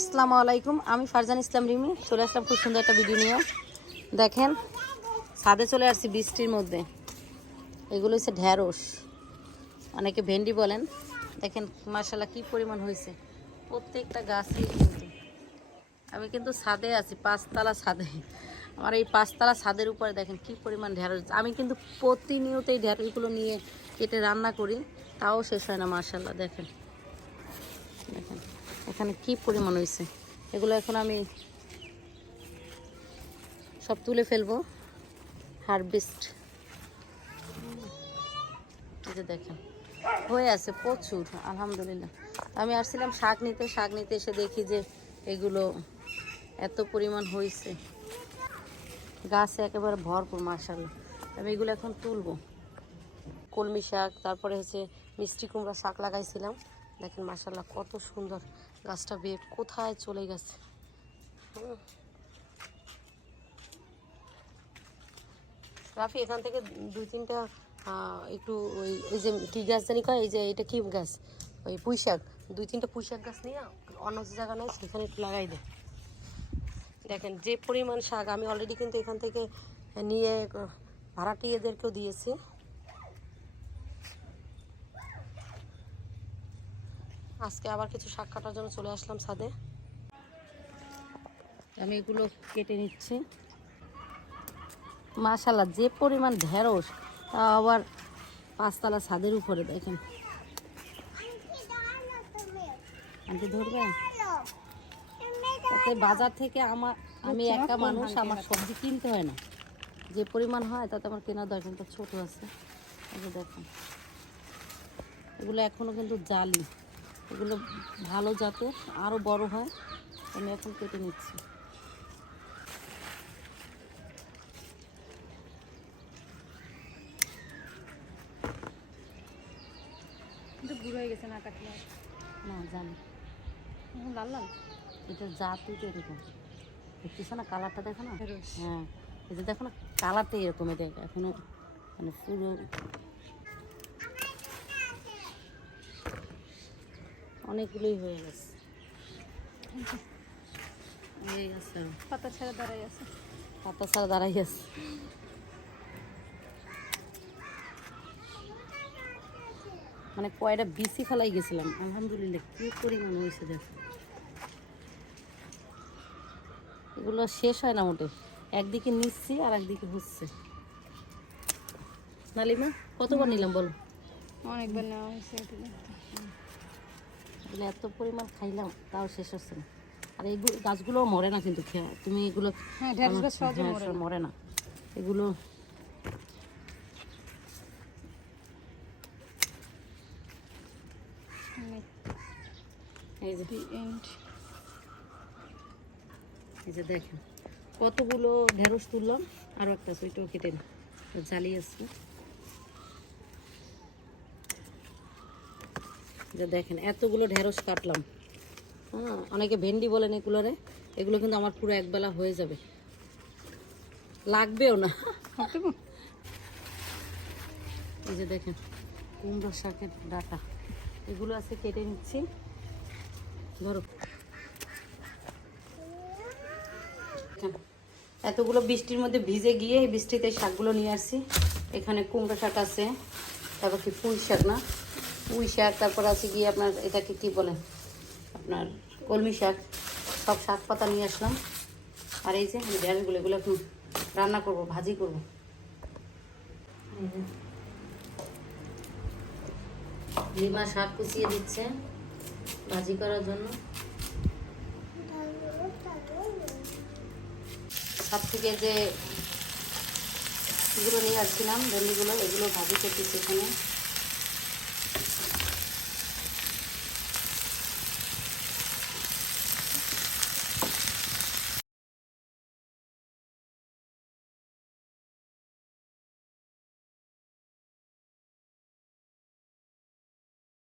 আসসালামু আলাইকুম, আমি ফারজান ইসলাম রিমি। চলে আসলাম খুব সুন্দর একটা ভিডিও নিয়ে। দেখেন, ছাদে চলে আসছি বৃষ্টির মধ্যে। এগুলো হচ্ছে ঢ্যাঁড়স। অনেকে ভেন্ডি বলেন। দেখেন মার্শাল্লাহ কি পরিমাণ হয়েছে। প্রত্যেকটা গাছই কিন্তু। আমি কিন্তু ছাদে আছি, পাঁচতলা ছাদে। আমার এই পাঁচতলা ছাদের উপরে দেখেন, কি পরিমাণ ঢ্যাঁড়স। আমি কিন্তু প্রতিনিয়ত এই ঢ্যাঁড়সগুলো নিয়ে কেটে রান্না করি। তাও শেষ হয় না মার্শাল্লাহ দেখেন। দেখেন। এখানে কি পরিমাণ হয়েছে এগুলো এখন আমি সব তুলে ফেলব। হারভেস্ট দেখেন, হয়ে আছে প্রচুর, আলহামদুলিল্লাহ। আমি আসছিলাম শাক নিতে শাক নিতে এসে দেখি যে এগুলো এত পরিমাণ হয়েছে গাছে একেবারে ভরপুর মার্শাল্লাহ আমি এগুলো এখন তুলবো। কলমি শাক, তারপরে হচ্ছে মিষ্টি কুমড়া শাক লাগাইছিলাম। দেখেন মাসাল্লাহ কত সুন্দর গাছটা বেয়ে কোথায় চলে গেছে। রাফি, এখান থেকে দুই তিনটা একটু ওই, এই যে কি গাছ জানি কয়, এই যে এটা কি গাছ? ওই পুঁই শাক। দুই তিনটা পুঁই শাক গাছ নিয়ে অন্য যে জায়গা নেই, সেখানে একটু লাগাই দে। দেখেন যে পরিমাণ শাক আমি অলরেডি কিন্তু এখান থেকে নিয়ে ভাড়াটিয়েদেরকেও দিয়েছি। আজকে আবার কিছু শাক কাটার জন্য চলে আসলাম ছাদে। আমি এগুলো কেটে নিচ্ছি। মাশাল্লাহ যে পরিমাণ ঢেঁড়স তা আবার পাঁচতলা ছাদের উপরে দেখেন। আনতে তাতে বাজার থেকে আমার আমি একা মানুষ আমার সবজি কিনতে হয় না। যে পরিমাণ হয় তাতে আমার কেনার দরকার তো ছোটো আছে। দেখেন। এগুলো এখনও কিন্তু জালি। এগুলো ভালো জাতের আরও বড় হয়। আমি এখন কেটে নিচ্ছি। কিন্তু হয়ে গেছে না কাটলে? না জানি। এখন লাল লাল? এটা জাতই তো এরকম। দেখতেছো না কালারটা দেখো না। হ্যাঁ। এটা দেখো না কালারটা এরকম এটা এখনও মানে পুরো অনেকগুলোই হয়ে গেছে। হয়ে গেছে। পাতা ছেড়ে দাঁড়াই আছে। পাতা ছাড়া দাঁড়াই আছে। মানে কয়টা বিসি ফেলাই গেছিলাম আলহামদুলিল্লাহ কি পরিমাণ হয়েছে দেখো। এগুলো শেষ হয় না মোটে একদিকে নিচ্ছি আর একদিকে হচ্ছে। নালিমা কতবার নিলাম বলো? অনেকবার নেওয়া হয়েছে এগুলো। এত পরিমাণ খাইলাম তাও শেষ হচ্ছে না। আর এই গাছগুলো মরে না কিন্তু তুমি এগুলো হ্যাঁ হ্যাঁ, মরে না। এগুলো এই যে। দেখেন কতগুলো ঢেঁড়স তুললাম আরও একটা সুইটাও কেটে নি জ্বালিয়ে আসছে যে দেখেন, এতগুলো ঢেঁড়স কাটলাম। হ্যাঁ অনেকে ভেন্ডি বলেন এগুলোরে এগুলো কিন্তু আমার পুরো একবেলা হয়ে যাবে। লাগবেও না। এই যে দেখেন, কুমড়ো শাকের ডাটা, এগুলো আছে কেটে নিচ্ছি। ধরো। এতগুলো বৃষ্টির মধ্যে ভিজে গিয়ে এই বৃষ্টিতে শাকগুলো নিয়ে আসছি। এখানে কুমড়ো শাক আছে, তারপর কি ফুল শাক না? পুঁই শাক, তারপর আছে গিয়ে আপনার, এটাকে কি বলে? আপনার কলমি শাক, সব শাক পাতা নিয়ে আসলাম। আর এই যে গ্যাসগুলো এগুলো এখন রান্না করব, ভাজি করব। লিমা শাক কুচিয়ে দিচ্ছে ভাজি করার জন্য। সব থেকে যে এগুলো নিয়ে আসছিলাম, ভেন্ডিগুলো, এগুলো ভাজি করতেছি এখানে